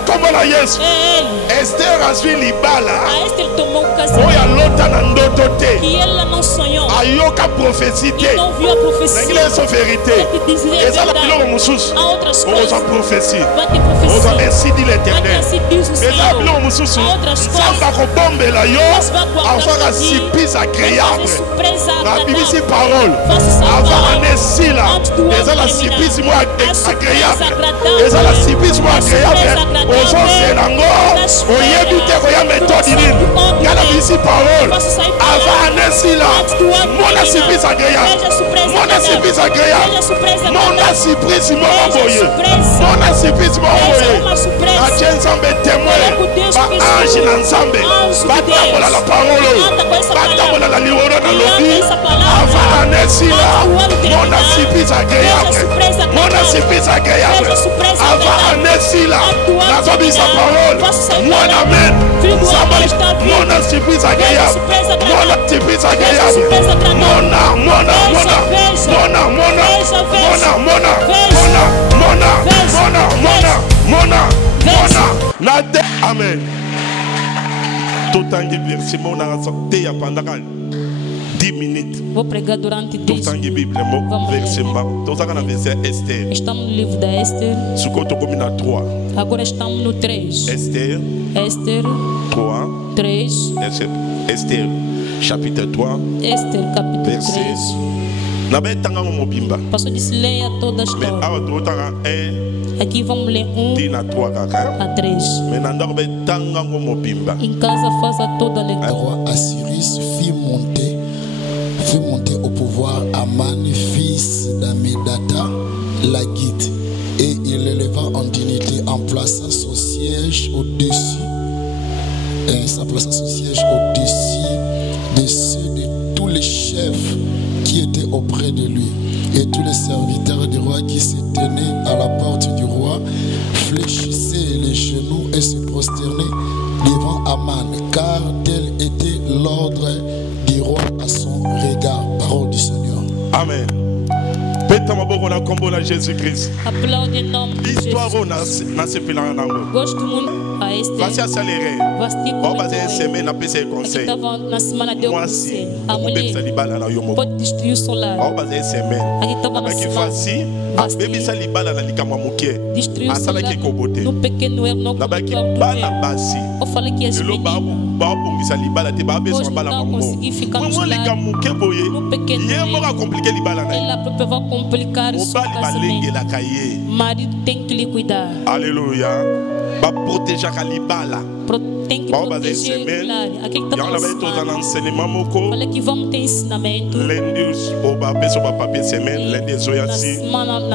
kombo na Yesu. Esther azwi libala. A Esther tomou Oya casamento. lota na ndoto te. Que ela não sonhou. Ayoka prophétie te. E não viu a profecia. Nangile so vérité. Ele te dizia a Eza la biloko verdade. mususu. Há outras coisas. Oza prophétie. Vai ter Oza profecia. ainsi dit Vai l'Éternel. ter assim diz o Eza Senhor. biloko mususu. Há outras coisas. Samba kobombela yo. Deus vai guardar Afaka para ti. surprise Vai agréable. fazer surpresa Na bibisi agradável. parole. Faça essa Afaka palavra. nesila. Antes do ano Eza la terminar. surprise mo A surpresa agréable. agradável. Eza la surprise mo A surpresa agréable. agradável. Ozo selango. Das Oyebi te koya méthode nini. ordem. Ngala bibisi parole. Faça sair Afaka nesila. Antes do ano Mona terminar. surprise agréable. Veja a surpresa Mona agradável. surprise agréable. Veja a surpresa Mona agradável. surprise mo Veja a boye. surpresa. Mona surprise mo Veja boye. uma surpresa. Atie nzambe témoin. Coloque o Deus Ba que ange na escuta. nzambe. Ange de Batambola Deus. la parole. Anda com essa Batambola palavra. la liworo na Anda lobi. essa palavra. Avant nesila. Antes do ano terminar. Mona surprise Veja a agréable. surpresa Mona agradável. surprise agréable. Veja a surpresa Avant agradável. nesila. Antes do ano Nazobisa terminar. parole. Faça sair Mona palavra. amen. Filho do Nzambe. homem está vivo. Mona surprise Veja a agréable. surpresa agradável. Mona surprise Veja a agréable. surpresa agradável. Mona, mona, Veja, mona. veja. Mona, mona. Veja, veja. Mona, mona. Veja. Mona, mona. Veja. Mona, mona. Mona, Veja. mona. Nade. Amen. Totangi verset mo na sorte ya pendant 10 minutes. Vou pregar durante 10 Totangi Bible mo Vamos ler. verset ma. Tozaka na verset Esther. Estamos no livro da Esther. Sukoto komi na 3. Agora estamos no 3. Esther Esther 3. 3. Esther chapitre 3 Esther capítulo verset. 3. Na betanga mo mobimba. Pastor disse leia toda a Mais história. awa totaka 1 Aqui vamos ler 1 tina 3 kaka. a 3. Mais na ndako betanga mo mobimba. Em casa faça toda a Le leitura. roi Assyrus fit monter au pouvoir Aman, fils d'Amedata, Lagite, et il l'éleva en dignité en plaçant son siège au-dessus, de ceux de tous les chefs qui étaient auprès de lui. Et tous les serviteurs du roi qui se tenaient à la porte du roi fléchissaient les genoux et se prosternaient devant Aman, car tel était l'ordre du roi à son regard. Parole du Seigneur. Amen. Beta maboko na kombo na Jésus-Christ. Aplaude em nome de Histoire Jesus. na sepelanga nango. Gosto muito a Esther. Vasi asalere. Vasti O baze como semaine na pese Aqui conseil. estava na semana deu Moi conselho. si. A O bebisa mulher libala na yo moko. pode destruir o O solar. baze semaine. Aqui estava na Baki semana. fasi. Vasti Bebisa libala na likama mokie. destruiu o Asala solar. ki kobote. No pequeno erro não Na baki cometeu bana alto erro. basi. Eu falei que as Lelo meninas ba bongisa libala te ba beso Hoje bala não bango. consegui ficar no Mwa solar. lika moke boye. No pequeno Ye erro. moka compliquer libala na. ela própria vai complicar o seu Mobali casamento. balengela kaye. O marido tem que lhe cuidar. Alléluia. Ba protéger ka libala. Tem que Ba baze proteger. semaine. Claro. Aqui que Ya estava la ba to dans enseignement moko. Falei que vamos ter ensinamento. Lundi o ba beso ba papier semaine lundi Na zoyasi.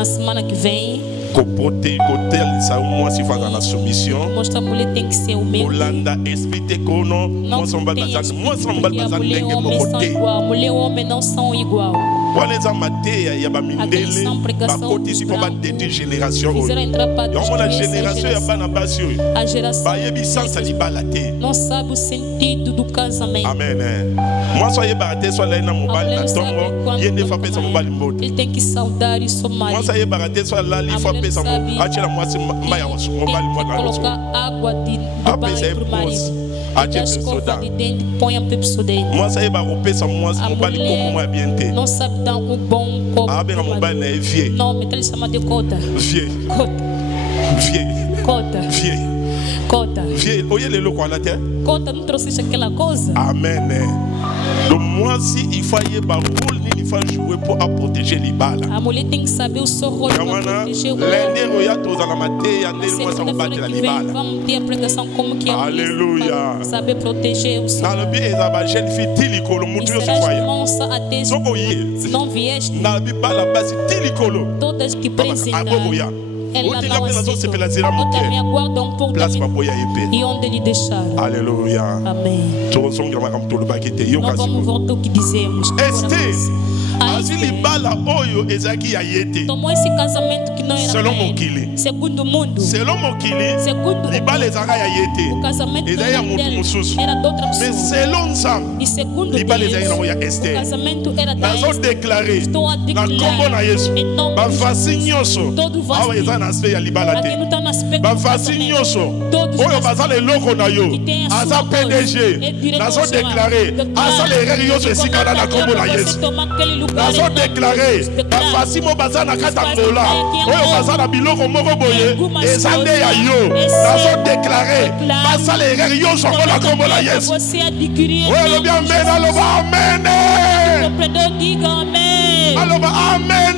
semana que vem, Ko proté ko tel sa moi si fa na soumission. mostra a mulher tem que ser o mesmo. Olanda esprit kono. Não Moi son bal tem bazan. Moi son espírito, bal porque a bazan mulher e ndenge o homem moko são te. igual. Mulher e homem não são igual. Wale za mateya ya ba mindele. Aqueles Ba são koti si ko ba brancos. détruire génération. Fizeram entrar para Yo mona destruir essa génération ya geração. bana basi oyo. A geração Ba yebi sans libala te. não sabe o sentido do casamento. Amen. Moi so yeba te so la na A mobile mulher na não sabe tongo. quando Yende fa toca pesa mais. mobile mbote. Ele tem que saudar o seu Moi marido. so yeba te so la li A fa mulher pesa mo. sabe Achela moi se maya wa Tem mobile mo que na so. colocar água de A banho pesa é para o marido. pose. E A a gente escova soda. de dente põe a pessoa dentro. Moi so yeba ko pesa moi A mobile como moi bien te. mulher não sabe dar um bom copo. A be na pro mobile marido. na é vieux. Não, mas ele chama de cota. Vieux. Cota. Vieux. Cota. Vieux. Cota. Vieux. Oye le lo ko la te. Cota não trouxe aquela coisa. Amen. Donc moi si il faut yeba rôle ni il faut jouer pour protéger les balles. A mulher tem que saber o seu rolo para Yamana, proteger o lundi homem. roya toza na mateya ndeli moi sa mobile la Segunda-feira que vem, libala. vamos ter a pregação como que é Alléluia. saber proteger o seu Na lobi eza ba jeune fille tilikolo E mutu yo serás sifaya. mansa até Soko ye. se não vieste, Na lobi bala basi tilikolo. todas que apresentar, Aboboya. ela Utinga não pena zo aceitou. sepela zira Eu também muke. aguardo um pouco Place da baboya yepe. e onde ele deixar. Alléluia. Amém. To songira makam to lobaki te yo Não vamos kasiko. voltar o que dizemos. Esther. azwi libala oyo ezalaki ya ye te. tomou esse casamento que não era Selon para ele. mokili. Segundo o mundo, Selon mokili, segundo o libala mundo, ezalaka ya ye o te. casamento não Ezali ya era mutu dele, mosusu. era de outra Mais pessoa. selon Nzambe, E segundo libala ezali nango ya Deus, o Esther. casamento era da Nazo Esther. déclarer Estou a na kombo na declarar Yesu. em nome de Bafasi Jesus. nyonso Todo awa vazio, eza na aspect ya libala aqui te. não está no aspecto do Bafasi casamento. nyonso Todos oyo os bazala eloko na yo que tem a aza sua voz, é PDG. diretor Nazo geral. déclarer asala erreur nyonso esika wana na kombo na Yesu. Nazo déclarer bafasi mo baza na kati ya ngola oyo baza na biloko moko boye eza nde ya yo. Nazo déclarer basala erreur nyonso ngo na kombo na Yesu. Você adquirir Oyo alobi amen, aloba amen. compreendeu, diga amém. Aloba amen.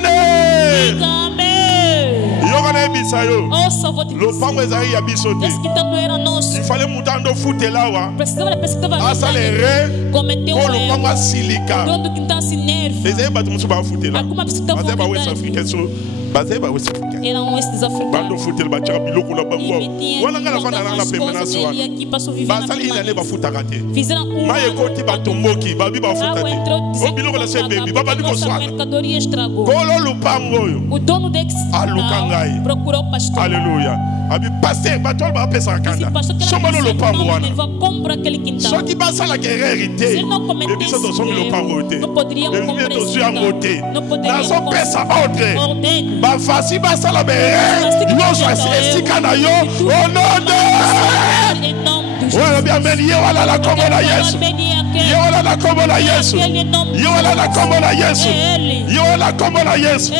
Diga amém. Yoka na ebisa yo. Ouça, vou te Lopango dizer. ezali ya biso te. Esse quintal não era nosso. Il fallait mutando futela wa. Precisava da pessoa que estava Asala erreur cometeu ko um lopango erro. asilika. Dono do quintal se nerva. Ezali bato mosusu bafutela. Alguma pessoa que estava Bazali ba West vomitando. Africa so. Bazali ba West Africa. Eram esses Bando africanos. futela bachaka biloko na E bango. metiam Wana ngala fana na as pembena coisas so. dele aqui passou vivendo na Bazali ina ne permanência. bafutaka te. Fizeram Maye koti batomboki babi bafuta água entrou te. O biloko na se baby baba liko nossa swala. mercadoria estragou. Kolo lupango oyo. O dono desse Alukangai. quintal procurou o pastor. Alléluia. Abi pasteur batol ba pesa Esse kanda. pastor que Soma no era lupango wana. ele compra aquele quintal. Soki basala ke erreur Se te. ele não cometesse Ebiso tosomi lupango te. não poderíamos comprar esse tozu yango te. quintal. Não poderíamos Nazo pesa ordre. ordem. Bafasi basala be erreur. Nyonso esika na yo. Oh non non. Em nome de Oyo bi amen ye wala la kombo na Yesu. Ye wala la kombo na Yesu. Ye wala la kombo na Yesu. Ye wala la kombo na Yesu.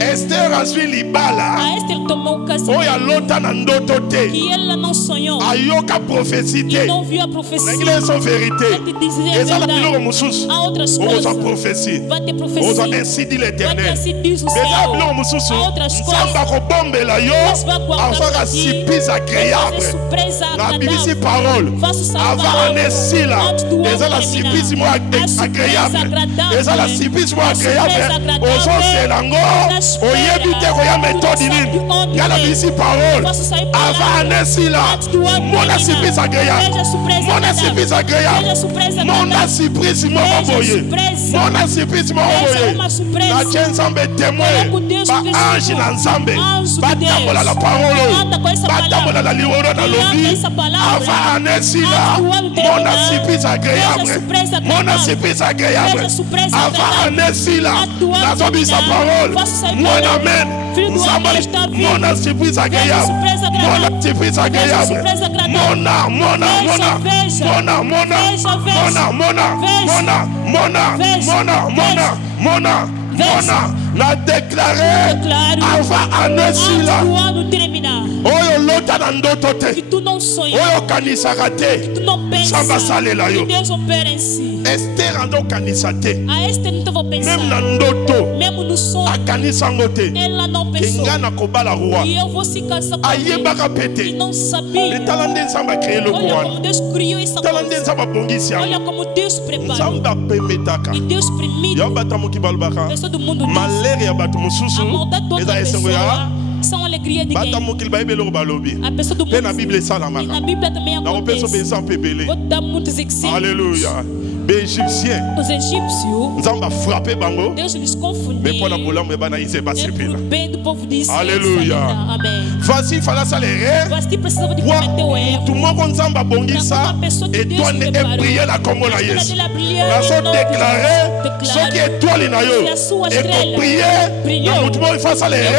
Esther azwi libala. A Esther tomou o casamento Oyo alota na ndoto te. que ela não sonhou Ayoka prophétie e te. não viu a profecia. Nengile so vérité. Vai te dizer Eza la verdade. biloko mosusu. Há outras Oza coisas. prophétie. Vai ter Oza profecia. ainsi dit Vai ter l'Éternel. assim diz o Eza Senhor. biloko mosusu. Há outras Nzambe coisas. akobombela yo Deus vai guardar afaka para ti. surprise Fazer agréable. surpresa Na bibisi agradável. parole. Faça sa Avant parole. anesila. Antes do Eza la ano terminar. surprise mo A surpresa agréable. agradável. Eza la surprise mo A surpresa agréable. agradável. Ozosela ngo. Espera. Oyebi te koya méthode Tu nini. sabe onde Ngala é. bibisi parole. Faça sair Avant palavra. anesila. Antes do ano Mona terminar. surprise agréable. Veja a surpresa Mona agradável. surprise agréable. Veja a surpresa Mona agradável. surprise mo Veja a boye. surpresa. Mona surprise mo Veja boye. uma surpresa. Na tie Nzambe témoin. Coloca o Deus Ba testigo. ange na Nzambe. Anjo de Batambola Deus. la parole. Anda com essa Batambola la palavra. liworo na Anda lobi. essa palavra. Avant anesila. Antes do ano terminar. Mona surprise Veja a agréable. surpresa Mona agradável. surprise agréable. Veja a surpresa Avant agradável. anesila. Antes do ano Nazobisa terminar. parole. Faça sair Mon palavra. amen. Filho do Nzambe. homem está vivo. Mona surprise agréable. surpresa agradável. Mona surprise Veja a agréable. surpresa agradável. Mona, mona, Veja, mona. veja. Mona, mona. Veja, veja. Mona, mona. Veja. Mona, mona. Veja. Mona, mona. Mona. Veja. Mona. Na déclaré. Declaro. Avant anesila. Antes do ano terminar. Oyo lota na ndoto Que te. tu não sonha. Oyo kanisaka te. Tu não pensa. Samba salela yo. Que Deus opera em si. Esther ando kanisa te. A Esther não estava pensando. Même na ndoto Mesmo no sonho. akanisa ngo te. Ela não pensou. Kenga na kobala roi. E eu vou se casar com ele. Ayebaka E pete. não sabia. Letala nde Nzambe akréé loko Olha wana. como Deus criou essa Tala nde coisa. Nzambe abongisi yango. Olha como Deus preparou. Nzambe apemetaka. E Deus permite. Ya bato moki balobaka. Pessoa do mundo diz. Malere ya bato mosusu. A maldade de outra Eza esengo ya. pessoa são a alegria de Bato quem? mokili bayebi eloko balobi. A pessoa do Mpe mundo. na Bible E esalamaka. na Bíblia também nakopesa acontece. mpenza mpe ebele. Vou te dar muitos exemplos. Alléluia. Baegyptien Os egípcios, Nzambe afrape bango. Deus lhes Me confundiu. mpo na bolamu ebana ise É por basepela. bem do povo de Israel. Alléluia. Amém. Voici fala salere. Vasti precisava de Wa cometer o erro. mutu moko Nzambe abongisa Uma pessoa que Deus étoile preparou. ebrille na kombo na A estrela Yesu. dele brilhou Nazo em nome de déclarer Jesus. soki étoile na yo Se a sua estrela ekobrille brilhou, na mutu moko ifa salere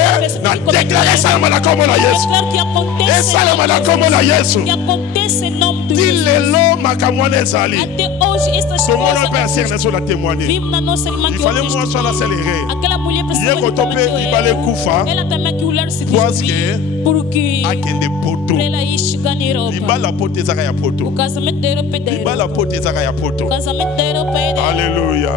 na déclarer esalama na kombo na Yesu. Declaro que acontece Esalama na kombo na Yesu. que acontece em nome de Ti Jesus. lelo makambo wana ezali. Até hoje estas Tomona mpe coisas asere na so na témoigner. vivem na nossa irmã Il que fallait hoje moi soit la salere. aquela mulher Ye precisa de koto cometer mpe o libale erro. kufa Ela também que o lar se Parce desvia porque akende poto. para ela ir chegar na Europa. Libala poto ezaka ya O poto. casamento da Europa é da Europa. Libala poto ezaka ya poto. O casamento da Europa é da Europa. Alléluia.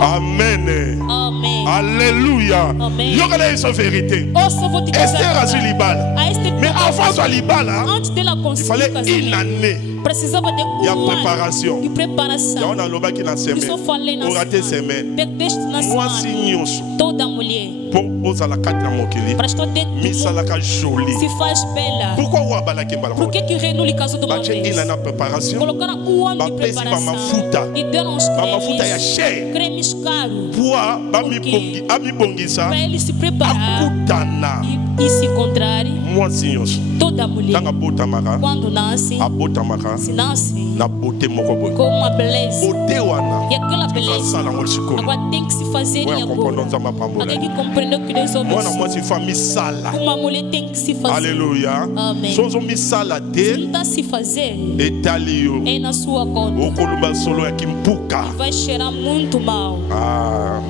Amen. Amém. Alléluia. Amen. Yokana yeso vérité. Ouça, vou te dizer Esther a agora. su libala. A Esther, Mais avant soit libala, antes dela il conseguir fallait o casamento, une année Precisava de Il y a ano préparation. de preparação. On a l'oba qui na semaine. Isso eu falei na On raté semaine. Deste na Moi semana. signe Toda mulher. pour aux la carte na mokili. Para estar dentro do Misa la ka jolie. se faz bela. Pourquoi on bala ki bala? Por que que o rei não lhe casou de uma Bache vez? ina na préparation. Colocaram um ano de Bapesi ba mafuta. preparação. E deram os Ba mafuta ya cremes. cher. Cremes caros. Pour ba mi Porque bongi, ami bongisa. para ele se preparar Akutana. e se encontrar. Moi signe. Toda mulher, Tanga bota maka. quando nasce, Abota maka. se nasce Na bote moko boy. com uma beleza. Bote wana. E aquela Fasa beleza la ngol sikono. agora tem que se fazer Moi em comprendre agora. nzamba pambola. Alguém que compreendeu que Deus Moi na moi obedece. si fami sala. Uma mulher tem que se fazer. Alléluia. Amém. Sozo mi sala Se te. não está a se fazer, Etali yo. é na sua conta. Okoluba solo ya kimpuka. Vai cheirar muito mal. Ah.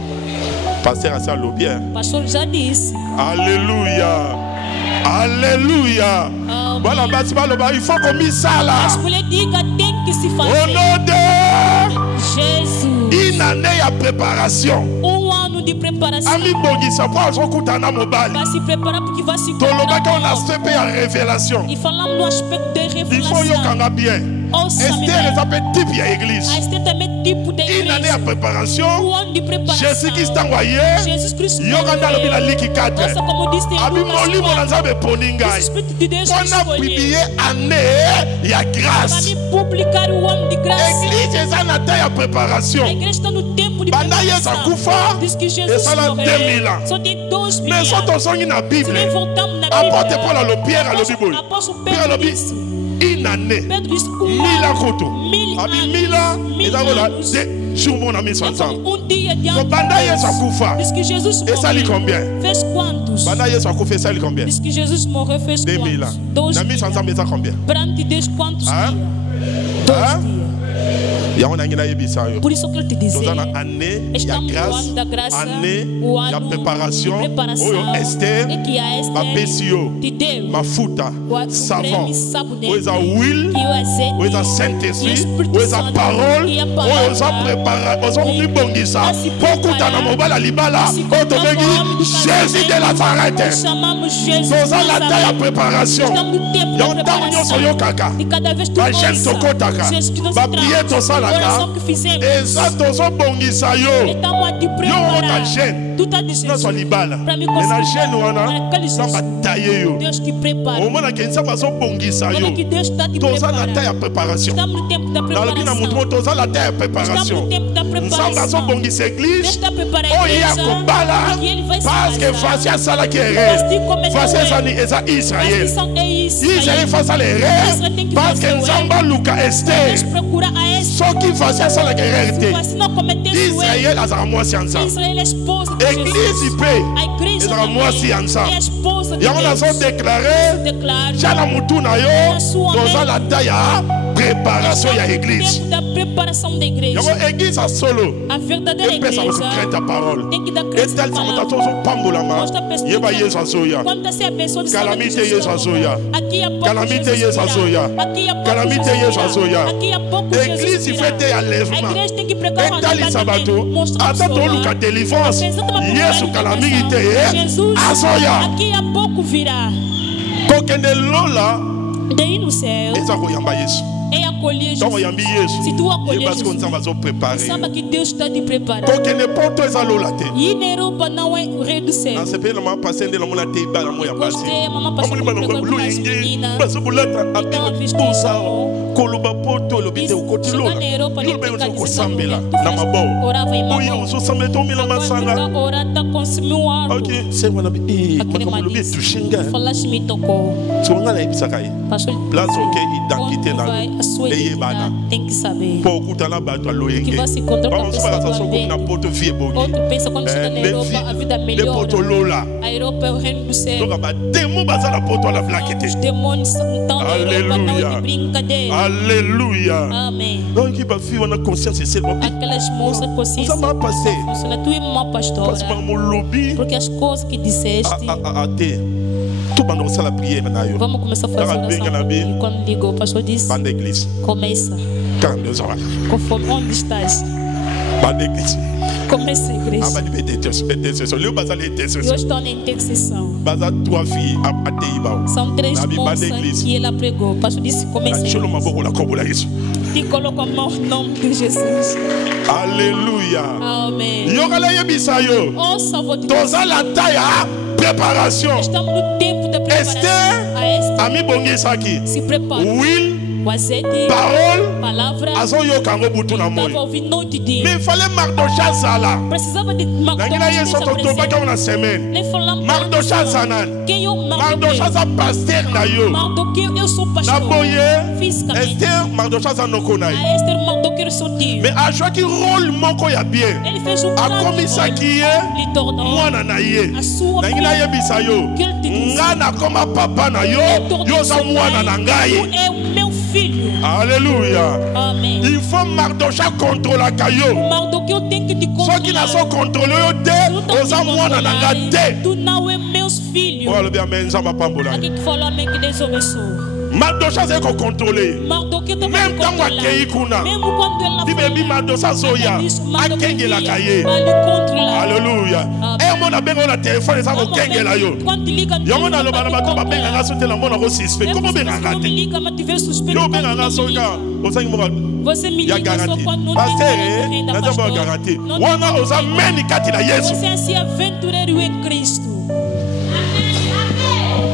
Pasteur a ça le bien. O pastor já disse. Alléluia. Alléluia. Amém. Voilà, basi baloba, il faut qu'on mi sala. As mulheres digam tem que se Au fazer. nom de Jesus. une année à préparation. Ano de preparação. Ami bongisa po azokutana mobali. Vai se preparar porque vai se Toloba ka on a encontrar. sepe ya révélation. E falamos do aspecto de Il faut revelação. yokanga bien. Ouça-me Esther bem. est appelée type ya église. A Esther também tipo de Une année à igreja. préparation. Ano de preparação. Jésus-Christ envoyé. Jesus Cristo. Yokanda lobi na liki 4. Ouça como diz tem Abi molimo na nzambe O poningai. Espírito de Deus On a escolheu publié année ya para grâce. me publicar o ano de graça. Église eza na temps ya A préparation. igreja está no tempo de Banda Yesu preparação. akufa. Diz que Jesus Essa lá 2000 ans. morreu. Só tem 2000 Mais so anos. tozongi na Se Bible. nem voltamos na Apôtre Bíblia. Paul alobi, Pierre alobi boye. Apóstolo Pierre Pedro alobi disse. une année. Pedro disse Mila koto. Abi mila. Mil Eza kola anos. de jour mon ami É ensemble. como dia de So banda Yesu akufa. Diz que Jesus Et ça lit morreu. combien? Fez quantos? Banda Yesu akufa ça lit combien? Diz que Jesus morreu fez 2000 ans. quantos? 2 Na mise ensemble ça combien? Perante Deus quantos Hein? dias? 2 Hein? dias. Yango na ngina yebisa yo. Por isso que ele te dizer. Toza na année ya Estamos no grâce. ano da graça, Année o ya ano préparation. de preparação, Oyo Esther. e que a Esther Bapesi yo. te deu Mafuta. o Savon. creme sabonete, Oyo eza huile. que o azeite, Oyo eza e o Saint-Esprit. Espírito Oyo eza Santo, parole. e a Oyo eza palavra, prépara. Ozo e mibongisa. a se Po kutana preparar, mobala libala. se Oyo tobengi encontrar com Jésus de nós Nazareth. chamamos Jesus Toza de na temps ya Nazaré. préparation. Estamos no tempo Yango da ntango nyonso preparação. oyokaka. E cada vez tu Bagene ouça, tokotaka. Jesus que nós Bapriere entramos, tosalaka. oração que fizemos, Eza tozobongisa yo. estamos a te Yo preparar. ota gene. Tu está dizendo nyonso libala. para me Me na conseguir. gene wana Naquele nzambe Jesus, ataye yo. Deus te prepara. omonaka nzambe azobongisa Olha yo. que Deus está te toza na temps ya preparando. préparation. Estamos no tempo da nalobi na mutu preparação. mo toza na temps ya Estamos préparation. no tempo da nzambe preparação. azobongisa Deus église está preparando a oyo ye igreja akobala e ele vai se parce que casar. fasi asalaki Parce erreur que começou fasi a ezani eza Mas israel missão é isso. israel fasi ala erreur parce que nzambe aluka Deus ester procura a esse. soki fasi asalaki erreur te Se não cometer isso, israel azalaka mwasi ya nzambe Israel é esposa de église Jesus. mpe A igreja ezalaka mwasi ya também é nzambe esposa de yango Deus. nazodeklare Declaro. tia na mutu na yo toza na temps ya préparation ya église Tempo da preparação da igreja. yango église ya solo A verdadeira epesa igreja kosukrete ya parole tem que dar crença na etalisa moto palavra. ati ozopambolama Mostra a pessoa yeba que yesu azoya quando você abençoa de Calamite saúde, Yesu azoya. Aqui a pouco Calamite Jesus Yesu virá. azoya. Aqui a pouco Calamite Jesus Yesu virá. azoya. Aqui a pouco Jesus église virá. ifete ya A lèvement igreja tem que pregar um etalisa bato mostra a ata pessoa. toluka délivrance Pensando uma yesu popularidade kala da mingi te nação. Jesus azoya aqui a pouco virá. kokende lola Daí no céu eza koyamba yesu é acolher ntango Jesus. oyambi yesu Se tu acolher yeba siko Jesus, nzambe azoprépare saiba yo que Deus está te preparando. kokende poto eza lola te E na Europa não é o rei do céu. nasepeli mama pase nde namona te ibala mo ya basi Gostei, mamãe passou amoni por bana pregar com as luyingi meninas. bazokolata Então, a abibusa vestir koloba poto olobi te okoti Chegar lola na Europa, yolobe nem ozo tem que kosambela dizer na que maboko orava em oye maboko. ozosambela tomila masanga Quando orar, está consumindo água. ok se wana Aquele makambo lobi malícia. etushe nga Falaste me tocou. songa nayebisaka ye Pastor, place oke identité quando na vai, a sua eyebana identidade tem que saber. mpo okutana bato Que aloyenge vai se encontrar com a pessoa bamosubalasa do sokomi na ambiente. poto vie ebongi Outro pensa quando chega na Europa, a vida le melhora. poto lola A Europa é o reino do céu. donc bademo baza na poto ala blake te Os demônios estão na Europa, não é de Aleluia. brincadeira. alleluya Amém. donc bafi wana conscience eseli babi Aquelas moças consciência ozama pase funciona. Tu é uma pastora. pasi makambo lobi Porque as coisas que disseste, te tobanda kosala priere na yo vamos começar a fazer Kaka oração. benga na bi. E quando ligou, o pastor disse: banda église começa. kaka nde ozala Conforme onde estás. banda église Começa a igreja. E hoje estão na intercessão. São 3 moças que ela pregou. O pastor disse: começa a igreja. E colocou a mão no nome de Jesus. Alléluia. Amém. Ouça, vou te préparation. Estamos no tempo da preparação. Esther, ami bongi saki. Se prepara. Will, parole, palavra. Mais il fallait Mardochas là. Precisava de Mardochas na semaine. Mardochas zanan. Mardochas a pasteur na yo. Eu sou pastor. Esther, Mardochas anoko na yo. Mais a joué qui rôle moko ya bien. Ele fez um grande rôle. Lhe tornou mwana na ye. Na ye bisayo. Ngana koma papa na yo. Yo sa mwana na ngai. Meu filho. Alléluia. Amen. Il faut Mardochas contrôler la caillou. Mardochas tem que te controlar. Ceux qui n'a pas contrôlé aux amants na ngate. Tu não é meus filhos. Olha bem, amém, já vai pambolar. Aqui que falou amém que Deus abençoe. Mardochas é que contrôler. Même quand on accueille kuna. Di baby Mardochas zoya. Akenge la caillé. Alléluia. Et mon a bengo na téléphone ça ko kenge la yo. Yo mon a lo bana bato ba benga nga sote la mona ko suspect. Comment benga ngate? Yo benga nga soka. Osangi mo você me liga só quando não tem garantia. Wana osa meni kati na Yesu. Você é esse aventureiro em Cristo.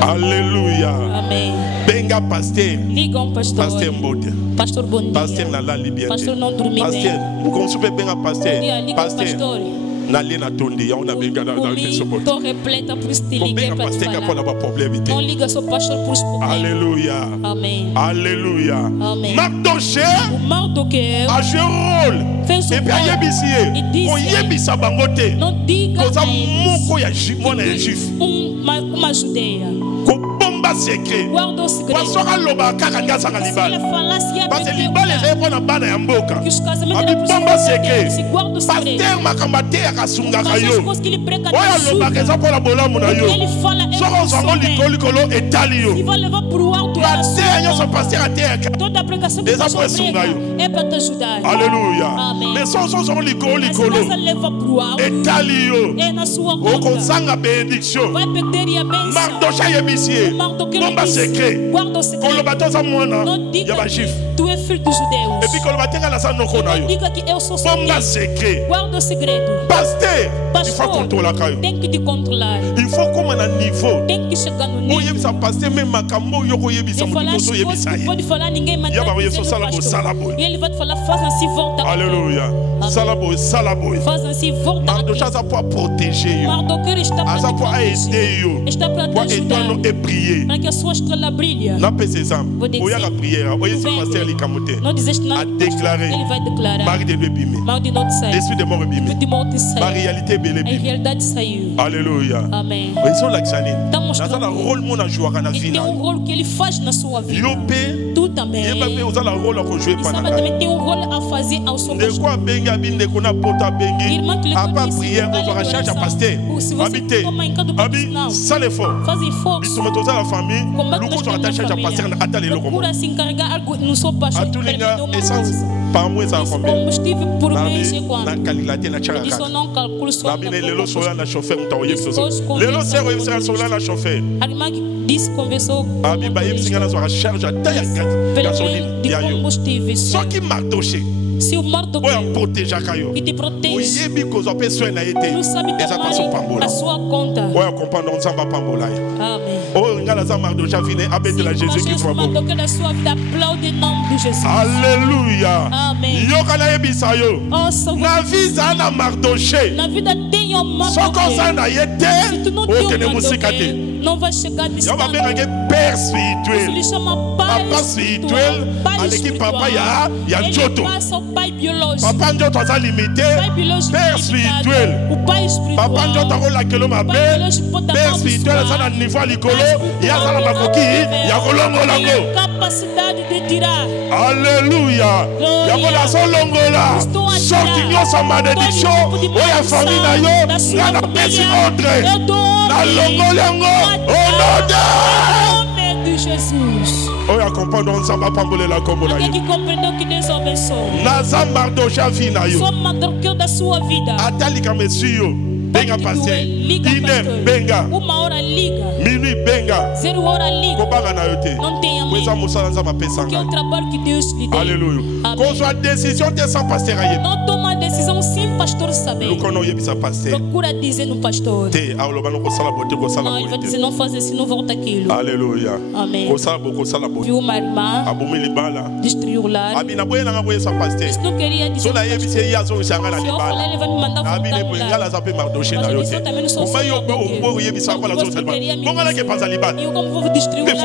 Alléluia. Amém. Benga pasteur. Liga pastor. Pasteur Mbote. Pastor bom dia. Pasteur na la liberté. Pastor não dormir. Pasteur, como super benga pasteur. Pasteur. Na lena tondi, ya una benga na Facebook. Tô repleta por este liga para falar. Não liga só pastor por problema. Alléluia. Amém. Alléluia. Amém. Mardochas. O Mardochas a joué rôle. Fez et puis a yebisi. O yebisa bangote. Não diga. Koza moko ya juif. Uma judeia. Secret. Guarda o segredo. Parce que libale est pour la bana ya mboka. Abi bomba secret. Pasteur makamate ya kasunga kayo. Oya loba keza pour la bolamu na yo. Soko zango likolo etali yo. Pasteur nyoso pasteur ateka. Toda a pregação que você é para te ajudar. Alléluia. Mais soko zango likolo. Etali yo. É na sua conta. Okozanga bénédiction. Vai perder a bênção. Mardochas yebisier. Bomba secret. Guarda o segredo. Não diga que tu é filho dos judeus. Et puis não diga que eu sou bomba secret. Guarda o segredo. Pasteur, il faut contrôler kayo. Tem que te controlar. Il faut comme un niveau. Tem que chegar no nível. Oyebisa pasteur même makambo yoko yebisa mutoso yebisa. Pode falar ninguém mais. E ele vai te falar faz assim volta. Alléluia. Salaboy. Faz assim volta. Mardochas a pour protéger yo. Mardochas está para aider yo. Está para te ajudar. Et prier. Para que a sua estrela brilhe. Não pense ça. Oya la prière. Oya se pasteur li kamote. Não dizeste nada. A déclarer. Ele vai declarar. Mari de bébé. Mal de noite saiu. Esprit de mort bébé. De morte saiu. La réalité belle bébé. A realidade saiu. Alléluia. Amém. Ils la xané. Dans un rôle mon a joué na vie. Tem rôle que ele faz na sua vida. Yopé. Tu também. Il va faire un rôle à jouer para nós. Também tem rôle a fazer ao seu pastor. De quoi benga binde ko na pota bengi. A pas prière on va chercher pasteur. Habiter. Abi ça l'effort. Faz effort. Bisous la famille. Luko to attacher à pasteur na atale lo como. Pour se encarregar algo no seu pastor. Atulinga essence par mois ça combien. Combustível por mês é quanto? Na qualité na chaka. Isso não calculo só. Abi lelo sola na chauffeur mtaoye soso. Lelo sero yebisa sola na chauffeur. Disse conversou. Abi ba yebisa na sua charge até gasoline. De combustível. Só que Mardochas. Se o Mardochas proteja kayo. Que te protege. O yebi kozo pessoa na ete. Não sabe tomar a sua conta. Oya comprendre on samba pambola. Amém. Oh ngala za Mardochas vine abete la Jésus qui soit bon. Mardochas da sua vida aplaude em nome de Jesus. Alléluia. Amém. Yo kana yebisa yo. Na vida na Mardochas. Na vida tem o Mardochas. Só cosa na ete. Se tu não tem o Mardochas, não vai chegar distante. Eu vou ver père spirituel. Ele chama pai spirituel. Avec papa ya Njoto. Pai biológico. Papa Njoto a limité. Père spirituel. O pai espiritual. Papa Njoto a la kelo ma père spirituel ça na niveau likolo. Ya ça na makoki. Ya kolongo lango. Capacidade de tirar. Alléluia. Ya kola so longo la. Sorti nyoso malédiction. Oya famille na yo. Na na pesi ordre. Na longo lango. Au nom de de Jesus. Oh, accompagne on s'en va pamboler la combo là. Alguém que compreendeu que Deus abençoe. Naza Mardocha vina yo. Só mardoqueu da sua vida. Atali kamesio. Benga passer. Inem benga. Uma hora liga. Minuit benga. 0 hora liga. Kobanga na yote. Não tenha medo. Que é o trabalho que Deus lhe deu. Alléluia. Quand soit décision de sans pasteur aye. Não toma decisão sem pastor saber. Nous connaissons yebisa pasteur. Procura dizer no pastor. Te aloba no kosala bote kosala Não, ele vai dizer não fazer assim, não volta aquilo. Alléluia. Amém. Kosala bote. Viu uma irmã. Abumi libala. Destruiu o lar. Abina boye na boye sa pasteur. Isso não queria dizer. So na yebisa yazo shanga na Se eu falar, libala. ele vai me mandar voltar Abine no boye lar. ngala zape mardoche na yote. Kuma yo bo yebisa kwa la zone libala. Bongala ke panza libala. E eu como vou destruir o lar?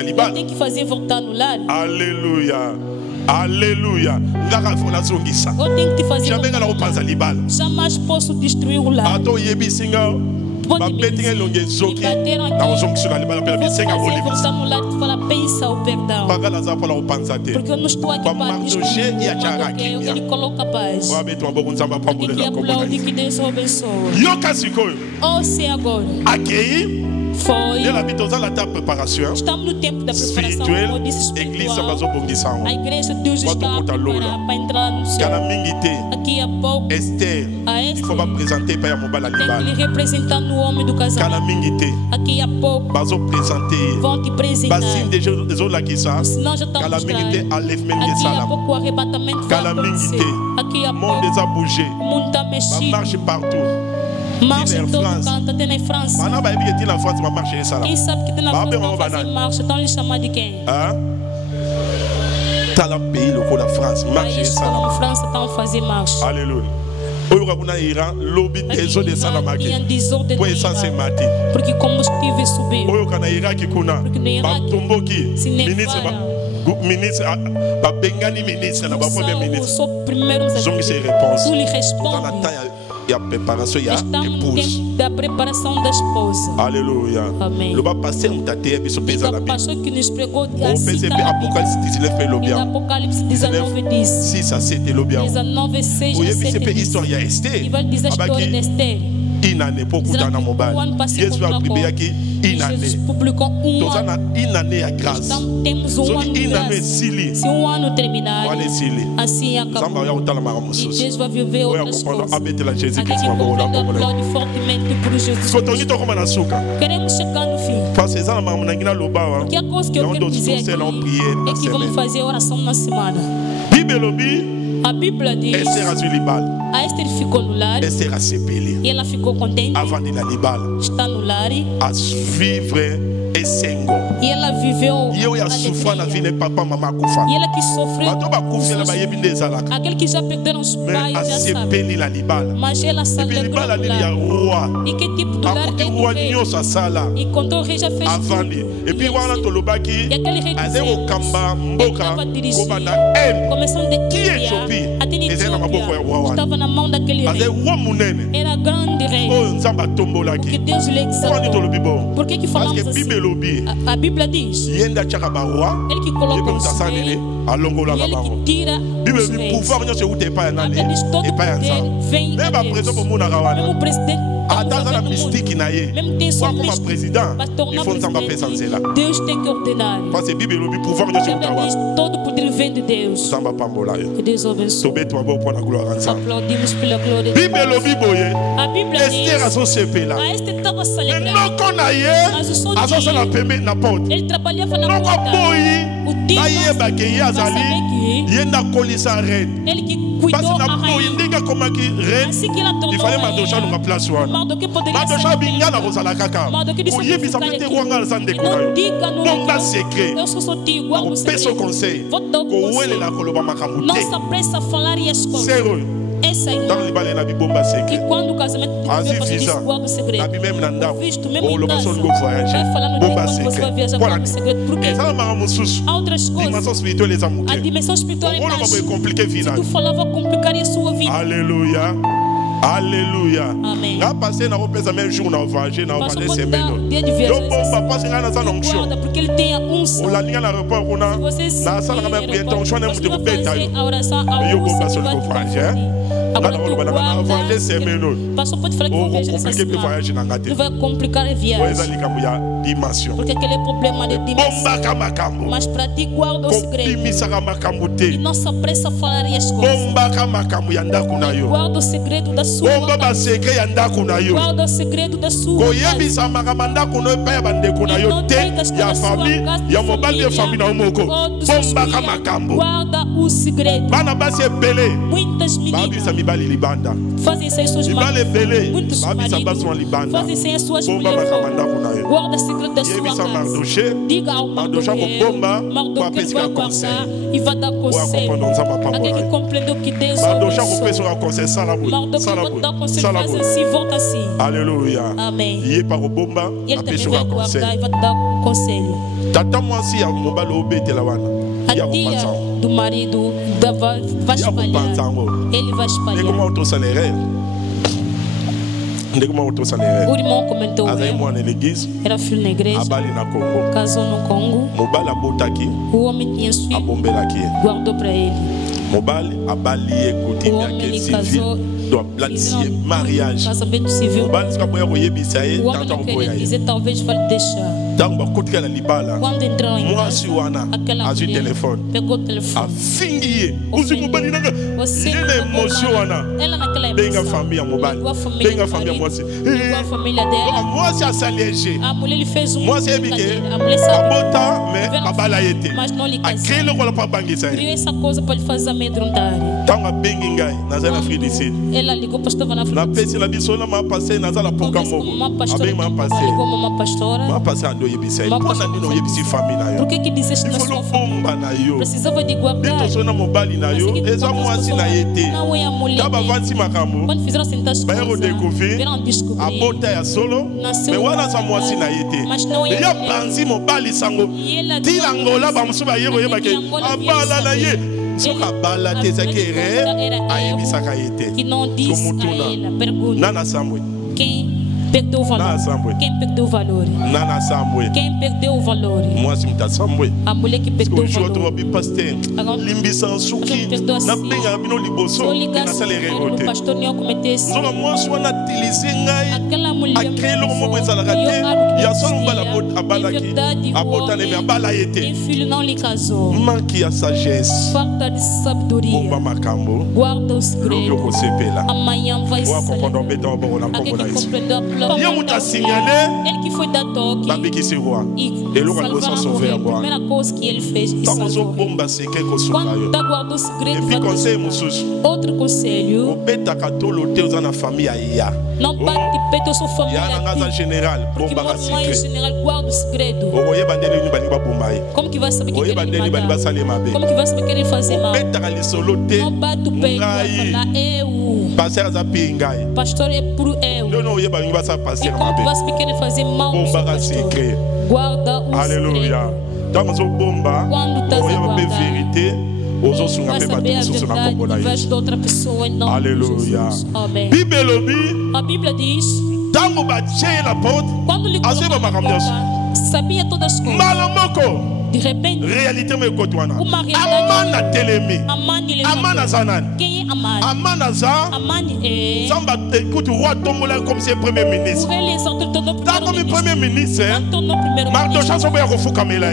Eu tenho que fazer voltar no lar. Alléluia. Alléluia. Ngaka fona zongisa. Eu tenho que fazer. Jamais ngala panza libala. Jamais posso destruir o lar. Ato yebisinga. Ba betinga longe zoki. Na ozongisa na libala pela bisenga voltar bolivisa. no lar e falar pensa o perdão. Bagala za pola panza te. Porque eu não estou aqui para destruir. Ele coloca paz. Wa betu amboko nzamba pambole la kombola. Que Deus abençoe. Yo kasikoyo. Oh, c'est agora. Accueilli. Foi. De la vie dans la préparation. Estamos no tempo da preparação. Église bazobongisa. A igreja Deus está para entrar no céu. Aqui a pouco. Esther. Il faut pas présenter para mobala libala. Tem que representar no homem do casamento. Aqui a pouco. Bazo présenter. Vão te apresentar. Basim des autres qui ça. Senão já estamos calamité enlèvement qui ça. Aqui a pouco o arrebatamento vai acontecer. Aqui a pouco. Monde des a bougé. O mundo está mexido. Marche partout. Marche em todo canto, até na França. Quem sabe que tem na França não fazem marcha, então eles chamam de quem? Está lá no pays local da France, marche ça. Na França estão a fazer marcha. Alléluia. Porque combustível subiu. Porque no Iraque, se nevara. Ministre, Bengani ministre, na premier ministre. Tu lhe responde. E a preparação e a épouse. Da preparação da esposa. Aleluia. Amém. Le passer um tate biso pesa na Bíblia. Pastor que nos pregou Apocalipse 19 fait le bien. Apocalipse 19 diz. 6 à 7 le bien. 19 6 a 7. Histoire ya Esther. Il va dizer a história de Esther. Inane pokutana mobile. Yesu akribeyaki inane. Tozana inane ya grâce. Temos ano de graça. Se ano terminar, assim acabou. E Deus vai viver outras coisas. Aqui que aplaude fortemente por Jesus. Queremos chegar no fim. Porque a coisa que eu quero dizer aqui é que vamos fazer oração na semana. A Bíblia diz. A Esther ficou no lar. E ela ficou contente. Está no lar. E ela viveu. E ela que sofreu. Aquele que já perderam os pais já sabe. Mas ela se alegrou no lar. E que tipo de lar é o rei? E quando o rei já fez tudo. E aquele rei estava dirigindo. Começando de Etiópia até Etiópia. Estava na mão daquele rei. Era grande rei. Porque Deus lhe exaltou. Por que falamos assim? A Bíblia diz. Ele que coloca os reis. Ele que tira os reis. Aqueles todo o poder vem a Deus. Mesmo o presidente. Mesmo tem sua presidente. Deus tem que ordenar. Porque a Bíblia diz todo o poder vem de Deus. Que Deus abençoe. Aplaudimos pela glória de Deus. A Bíblia diz. A Esther estava se alegrando. Mas o som de ele trabalhava na porta. O tempo ele que cuidou a rainha. Assim que ela tornou a rainha. Mardoqueu poderia ser Mardoqueu disse não diga no secreto. Eu sou ti, guarda o segredo. Vou dar o conselho. Não se apressa a falar e as coisas. Essa irmã. E quando o casamento guarda o segredo. Visto mesmo em casa. Vai falar no dia quando você vai viajar, guarda o segredo. Porque há outras coisas. A dimensão espiritual é mais. Se tu falar, vai complicar a sua vida. Aleluia. Alléluia. Amen. Là passé na repesa même jour na voyage na Parce voyage semaine. dia de viagem. Donc papa singa na sana onction. Porque ele tem a unção. O la linha na aéroport kuna. Na sala na même prière ton choix na muito beta. A oração a unção vai te confundir. A Agora tu guarda. Pastor pode falar que vou viajar essa semana. Tu vai complicar a viagem. Porque aquele é problema de dimensão. Mas para ti guarda o segredo. E não se apressa a falar as coisas. Guarda o segredo da sua casa. Guarda o segredo da sua casa. Guarda o segredo. Muitas meninas fazem sem suas mulheres. Muitos maridos fazem sem as suas mulheres. Guarda o segredo da sua casa. Diga ao Mardoqueu vai guardar e vai dar conselho. Aquele que compreendeu que Deus Mardoqueu vai dar conselho, faz assim, volta assim. Aleluia. Amém. E ele também vai guardar e vai dar conselho. A tia do marido vai espalhar. Ele vai espalhar. O irmão comentou, era filho na igreja, casou no Congo. O homem tinha filho, guardou para ele. O homem ele casou, fizeram mariage. Casamento civil. O homem não queria dizer, talvez vai deixar. Quando entrou em casa, aquela mulher pegou o telefone. Você ela naquela emoção ligou a família dela. A mulher lhe fez um brincadeira. A mulher sabe, mas não lhe casou. Criou essa coisa para lhe fazer amedrontar. Ela ligou para estava na frente. Ligou uma pastora. Por que disseste na sua família? Precisava de guardar. Não é a mulher. Quando fizeram sentar as coisas, viram descobrir. Nasceu mas não é a mulher. E ela disse que não disse a ela. Pergunta. Quem perdeu o valor? Quem perdeu o valor? Quem perdeu o valor? A mulher que perdeu o valor. Só ligasse o pastor não cometesse. Aquela mulher o filho não lhe casou. Falta de sabedoria. Guarda o segredo. Amanhã vai ser. Aquele que compreendeu a palavra. Ele que foi dar toque e salvar a primeira coisa que ele fez e salvou. Quando está guardando o segredo, outro conselho: não bate de peito a sua família, porque uma mãe em general guarda o segredo. Como que vai saber que ele matar? Como que vai saber que ele fazer mal? Não bate o peito e falar eu. Pastor é por eu. E como vai saber que ele fazer mal? Guarda o segredo. Quando estás a guardar, vai saber a verdade de vez de outra pessoa em nome de Jesus. Amém. A Bíblia diz: quando lhe colocou na porta, sabia todas as coisas. De repente, uma realidade. Quem é Amani? Amani é écoute, roi Tombola comme c'est premier ministre. Comme premier ministre, Mardocha sobe akufukamela.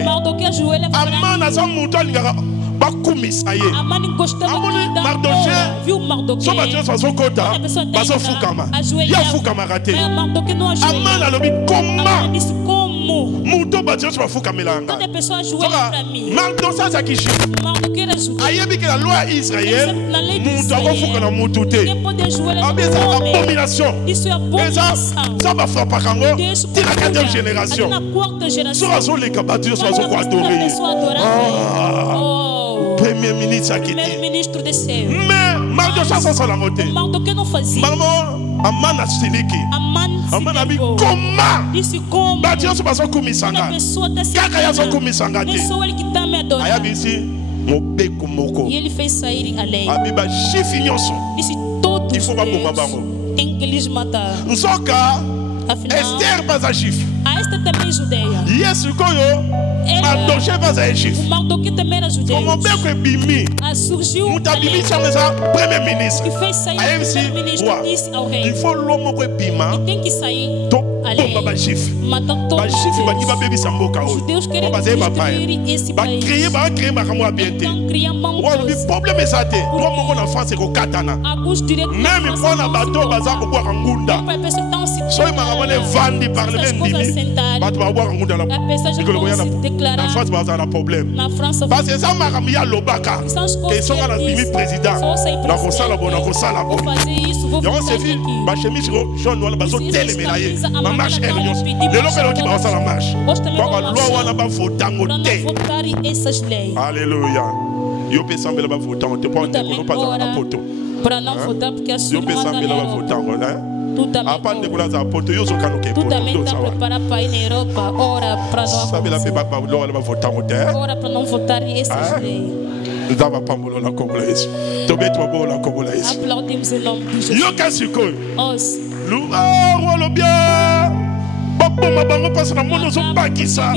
Amana za muntu alingaka bakumisa ye. Mardoche so batyo so kota baso fukama. Ya fukama raté. Amana lobi comment Muto batyo so bafukamela nga. Mardocha za kishi. Ayebi que la loi Israël muto akufukana mutu te. Abeza abomination. Ça va frapper kango. C'est la 4e génération. Soit les cabatures soit quoi adorer. Premier ministre qui dit. Mais Mardocha sans la moté. Maman Amana Siliki. Amana bi comment? Badio so baso kumisanga. Kaka ya so kumisanga te. Ayabi si mobeko moko. E ele fez sair a lei. Abiba chifinhoso. Disse todos. Il faut pas bomba bango. Tem que lhes matar. Nsoka Esther pas a chif. A esta também judeia. Yesu koyo. Mardoché va à Égypte. Mardoché também era judeu. Comment bien que Bimi. Surgiu. Mutabimi chama premier ministre. Que fez sair o ministro disse ao rei. Il faut l'homme que Bima. E tem que sair. Bomba ba chif. Matar todos os judeus. Ba baby samboka. Os judeus querem destruir esse país. Ba créer ba kamwa bienté. Le problème est ça té. Toi mon en France c'est ko katana. Même pour na bateau baza ko boire ngunda. Soy maramane vandi parler ndimi. Bato ba boire ngunda la. En France baza na problème. Parce que ça maramia lobaka. Que sont na bimi président. Na ko sala bon na ko sala bon. Donc c'est fini. Ba chemise jaune wala bazo télé melaye. Marche est l'union. Les locaux qui vont la marche. Alléluia. Yo peut sembler pas voter, on te prend pas la photo. Para não votar porque a sua irmã não vai votar, né? Tu também está preparado para ir na Europa. Ora para não. Sabe lá para votar o té? Ora para não votar essas leis. Dava pambulo na congolês. Também tu boa na congolês. Aplaudimos em nome de Jesus. Yo kasiko. Os. Luau bien. Baba bango passa na mono zo bakisa.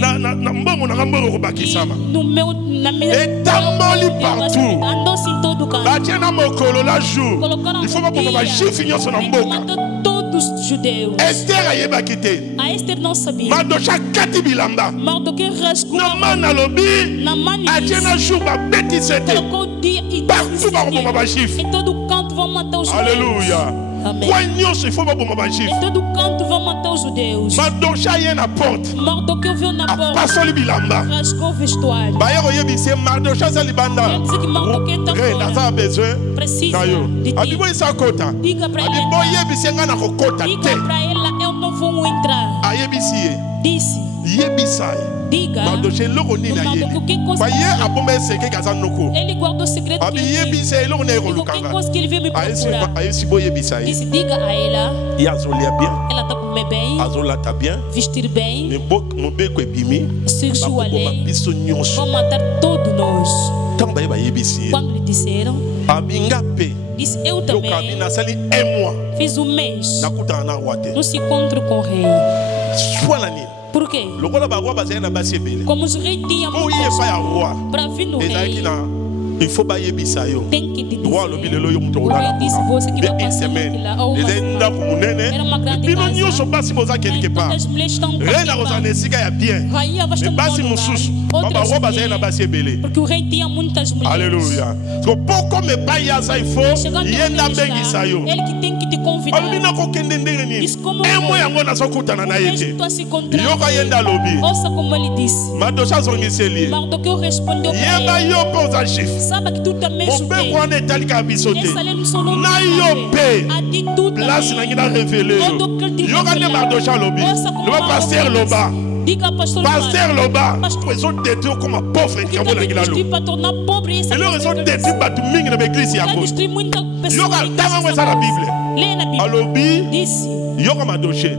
Na mbongo na mbongo ko bakisa ma. No meu na minha. Et tamboli partout. Andou em todo canto. La tiena mokolo la jour. Il faut pas pour ma chif nyoso na mboka. Todos os judeus. Esther ayeba kite. A Esther não sabia. Mardoché kati bilamba. Mardoché rascou. Na mana lobi. Na mani. A tiena jour ba beti sete. Partout ba ko ma chif. Em todo canto vão matar os judeus. Alléluia. Amém. Il faut pas pour ma chif. Em todo canto vão matar os judeus. Mardoché est na porte. Mardoché viu na porta. Passou bilamba. Rascou o vestuário. Ba yo yebi se Mardoché sa libanda. Diz que Mardoché tá fora. Ça a besoin. Precisa de ti. Abibo isa kota. Diga para ele. Abibo yebi se ngana ko kota te. Diga para ela, eu não vou entrar. Ayebi si. Disse. Yebi sai. Diga. Mardoché loko ni na yebi. Baye abombe seke kaza noko. Ele guardou o segredo. Abi yebi se loko na ko lukanga. Qualquer coisa que ele veio me procurar. Aye si bo yebi sai. Disse, diga a ela. Yazolia bien. Ela tá comer bem. Azola tá bien. Vestir bem. Mon beko ebimi. Surgiu a lei. Vão matar todos nós. Tamba ba yebi si. Quando lhe disseram. Abinga pe. Disse eu também. Fiz um mês. Não se encontro com o rei. Por quê? Como os reis tinham para vir no rei. Il faut pas y bisayo. Tem que te dizer. O rei disse você que vai passar lá ou era uma grande casa. Todas as mulheres estão rainha vai estar no lugar. Porque o rei tinha muitas mulheres. Aleluia. Ele que tem que te convidar. Diz como eu se encontrar. Ouça como ele disse. Mardoché respondeu para ele. Sabe que tu também judeu. Essa lei não só não a ti tudo também. Todo que te ouça como diga pastor Loba. Ils ont détruit comme un pauvre qui a volé la loi. Et leur ils ont détruit battu mingi na l'église ya ko. Yoga tanga ça la Bible. Alobi yoga Mardoché.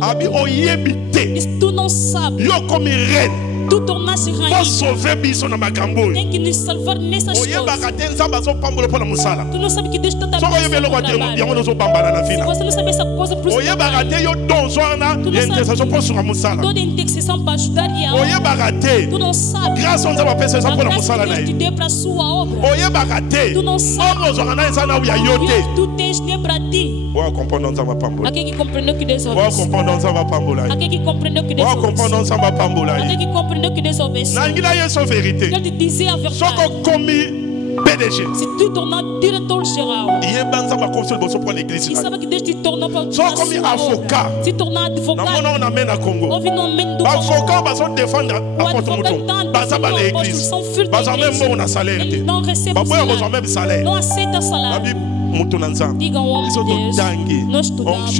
Abi oyebite. Tu não sabe. Yo comme reine. Tu tornaste rainha. Pour sauver biso na makambo. Tem que nos salvar nessas coisas. Tu não sabe que Deus está dando. Se você não sabe essa coisa, por isso toda intercessão para ajudar e tu não sabe. Grâce a Deus te deu para a sua obra. Tu não sabe. Tu tens deu para ti. Aquele que compreendeu que Deus obedece. Aquele que compreendeu que Deus obedece. Aquele que compreendeu que Deus obedece. Quer te dizer a verdade. PDG. Se tu tornar diretor geral. E sabe que Deus te tornou para como avocat. Se tornar advogado. Houve no amém do avocat va défendre a l'église. Ele não recebe salário. Não aceita salário. Diga ao homem de Deus. Nós estudamos.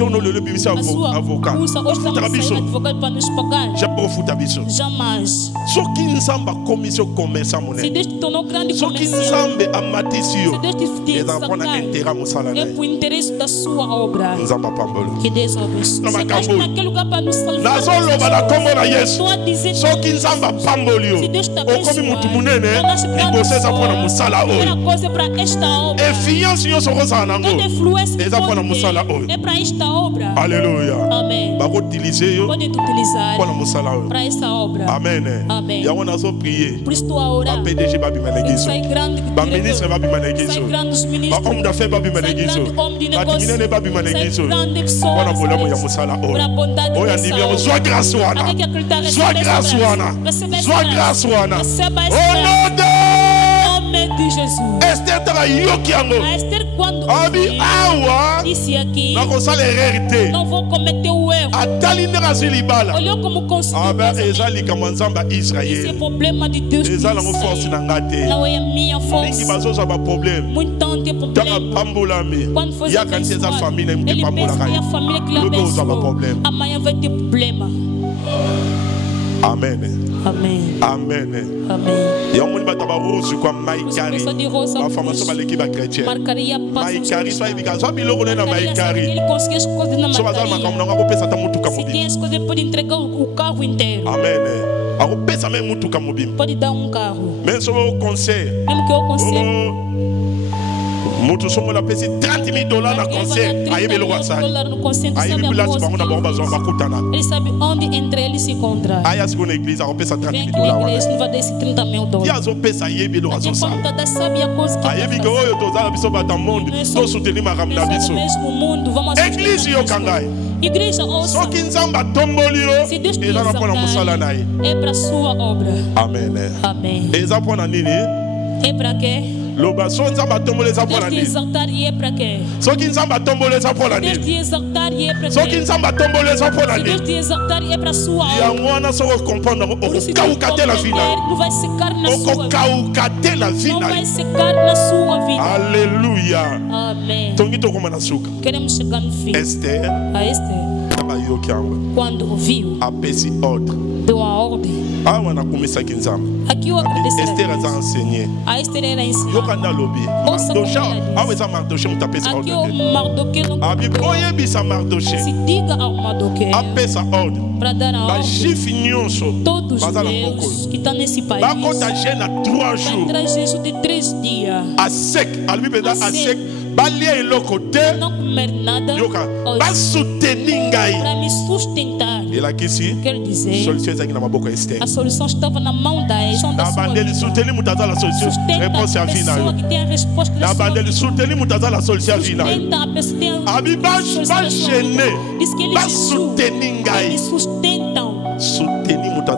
A sua avocat. Hoje estamos saindo advogado para nos pagar. Jamais. Se Deus te tornou grande comerciante. Se Deus te sacar, é por interesse da sua obra. Que Deus abençoe. Se Deus naquele lugar para nos salvar, estou a dizer se Deus te abençoe, primeira coisa para esta obra. toda influência que pode ter, é para esta obra. Aleluia. Amém. Pode utilizar para esta obra. Amém. Amém. Por isso estou a orar. Sai grande diretor, sai grandes ministros, sai grande homem de negócio, sai grande pessoa para a bondade dessa obra. Sois grâce, Amém, que acreditar, receba essa graça. Receba essa graça. Em nome de Jesus. Esther A Esther, quando disse aqui, não vou cometer o erro. Olhou como conseguiu. Esse é o problema de Deus. Não é a minha força. Muito tanto tem problema. Quando foi abençoado, ele pensa que é a família que lhe abençoou. Amanhã vai ter problema. Amen. Amen. Amen. Amen. Il y a un monde qui va rose comme Maïkari. Ma femme sur l'équipe chrétienne. Maïkari soit évident. Soit biloko na Maïkari. So bazal makam na ngako pesa ta mutuka mobimba. Se tem as coisas pode entregar o carro inteiro. Amen. Ako pesa même mutuka mobimba. Pode dar carro. Même so au conseil. Même que au conseil. Mutu somo la pesi $30,000 na conseil. Ayebi lo wasali. Ayebi place bango na bango bazo bakutana. Ele sabe onde entre eles se encontrar. Aya se na igreja ako pesa $30,000. Ele vai dar esse $30,000. Ya zo pesa ayebi lo wazo sa. Sabe a coisa que ayebi go yo tozala biso bata monde. To soutenir makam na biso. Mesmo mundo vamos Église yo kangai. Igreja ouça. Soki nzamba tomboli yo. Se Deus quiser é para sua obra. Amen. Amém. Eza pona nini? É para quê? Loba so nzamba tombole za pona nini? Exaltar e é para quê? Soki nzamba tombole za pona nini? Deus te exaltar e é para quê? Soki nzamba tombole za pona nini? Deus te exaltar e é para sua obra. Ya ngwana so comprendre o kaukate na vida. Não vai secar na sua vida. O kaukate na vida. Não vai secar na sua vida. Aleluia. Amém. Tongito como na suka. Queremos chegar no fim. Esther. A Esther. Quando ouviu, deu a ordem. Aqui eu agradeço. Esther a enseigné. A Esther era ensinada. Aqui o Mardoqueu não se diga ao Mardoqueu para dar a ordem. Todos os judeus que estão nesse país vai trazer de 3 dias. A sec. Não comer nada para me sustentar. Quer dizer, a solução estava na mão da Esther. Sustenta a pessoa que tem a resposta da sua vida. Sustenta a pessoa que tem a solução. Diz que eles me sustentam. Sustenta a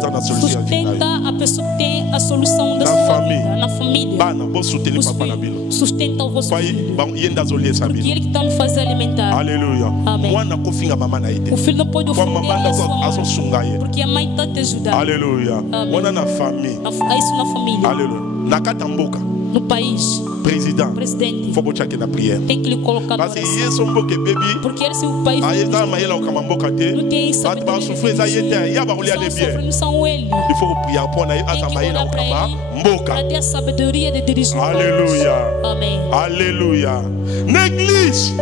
pessoa que tem a solução da sua vida, na família. Sustenta o vosso filho. Porque ele que está me fazendo alimentar. Aleluia. Amém. O filho não pode ofender a sua mãe, porque a mãe está te ajudando. Aleluia. Isso na família. Aleluia. No país, presidente tem que lhe colocar na oração. Porque esse é o país não tem sabedoria. Sofrendo são eles. Tem que orar para ele, para ter a sabedoria de dirigir. Aleluia. Amém. Aleluia. Na igreja,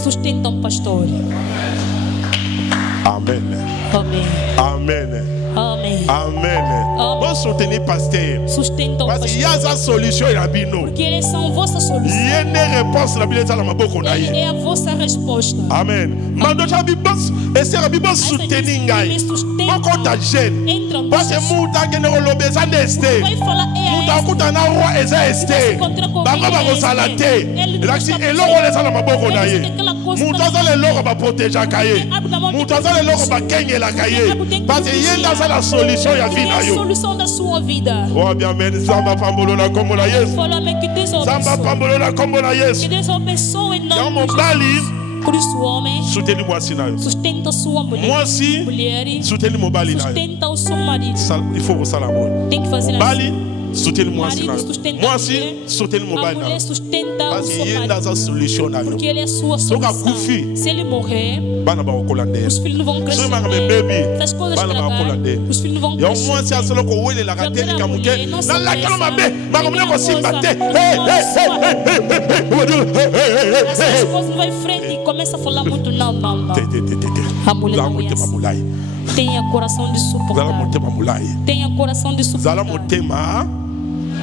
sustenta um pastor. Amém. Amém. Amém. Amém. Amen. Vou soutenir pasteur. Sustenta o pastor. Parce qu'il y a sa solution et la bino. Porque eles são vossa solução. Il y a une réponse la Bible dans ma boko na é a vossa resposta. Amen. Mando cha bibos et c'est la Bible soutenir ngai. Boko ta jeune. Parce que muta que ne lobeza ndeste. Muta kuta na roi eza este. Banga ba ko salate. Laxi eloko les na maboko na ye. Muta za le loko ba protéger kaye. Muta za le loko ba kengela kaye. Parce que yenda la solution ya vie na yo. Solução da sua vida. Oh bien men zamba pambolo na kombo na Yesu. Zamba pambolo na kombo na Yesu. Que Deus abençoe em nome de Jesus. Por isso, homem, sustenta sua mulher. Mulher, sustenta o seu marido. Il faut que tem que fazer assim. Soutenir moi aussi. Moi aussi, soutenir mon mari. Parce qu'il y a une solution. Porque ele é sua solução. Se ele morrer, os filhos não vão crescer. Se as coisas estragarem, os filhos não vão crescer. Essas coisas não vão em frente e começa a falar muito não. A mulher não é assim. Tenha coração de suportar. Tenha coração de suportar.